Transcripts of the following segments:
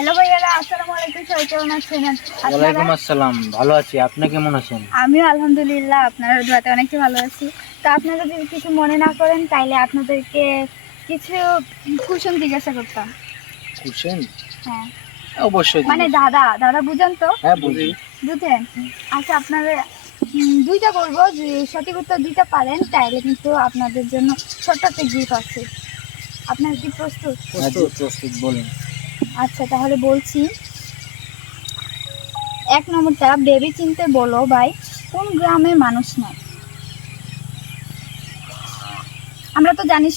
Hello ভাইয়ারা, আসসালামু আলাইকুম। সবাই কেমন আছেন? ওয়ালাইকুম আসসালাম, ভালো আছি। আপনি কেমন আছেন? আমিও আলহামদুলিল্লাহ আপনার দোয়াতে অনেকটা ভালো আছি। তো আপনারা যদি কিছু মনে না করেন তাইলে আপনাদেরকে কিছু কুশন জিজ্ঞাসা করতাম। কুশন? হ্যাঁ, অবশ্যই। মানে দাদা দাদা বুঝেন তো? হ্যাঁ, বুঝি। বুঝেন? আচ্ছা, আপনারা দুইটা বলবো, যে সঠিক উত্তর দুইটা পারেন তাইলে কিন্তু আপনাদের জন্য ছোট্ট একটা গিফট আছে। আপনার কি প্রস্তুত? প্রস্তুত, বলেন। আচ্ছা, তাহলে বলছি। এক নম্বরটা, বেবি চিনতে বলো ভাই, কোন গ্রামে মানুষ নাই? আমরা তো জানি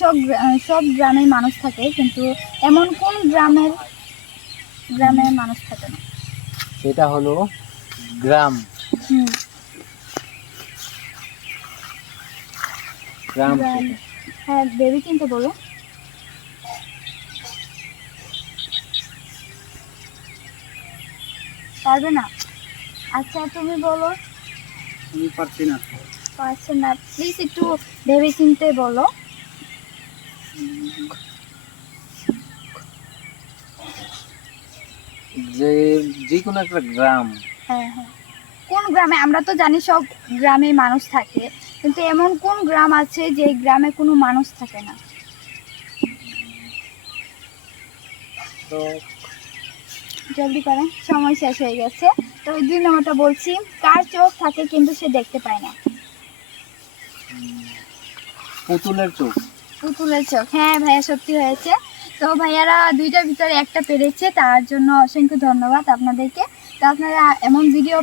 সব গ্রামে মানুষ থাকে, কিন্তু এমন কোন গ্রামে মানুষ থাকে না? সেটা হলো গ্রাম। হুম, গ্রাম গ্রাম। সেটা। হ্যাঁ, বেবি চিনতে বলো। পারবে না? আচ্ছা, তুমি বলো। আমি পারছি না। পারছে না? প্লিজ একটু ভেবে চিনতে বলো। যে যে কোনো একটা গ্রাম। হ্যাঁ হ্যাঁ, কোন গ্রামে? আমরা তো জানি সব গ্রামে মানুষ থাকে, কিন্তু এমন কোন গ্রাম আছে যে গ্রামে কোনো মানুষ থাকে না? তো জলদি করেন, সময় শেষ হয়ে গেছে। তো ওই 2 নম্বরটা বলছি, কার চোখ থাকে কিন্তু সে দেখতে পায় না? পুতুলের চোখ। পুতুলের চোখ। হ্যাঁ ভাইয়া, সত্যি হয়েছে। তো ভাইয়ারা দুইটার ভিতরে একটা পেরেছে, তার জন্য অসংখ্য ধন্যবাদ আপনাদেরকে। তো আপনারা এমন ভিডিও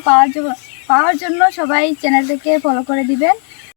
পাওয়ার জন্য সবাই চ্যানেলটাকে ফলো করে দিবেন।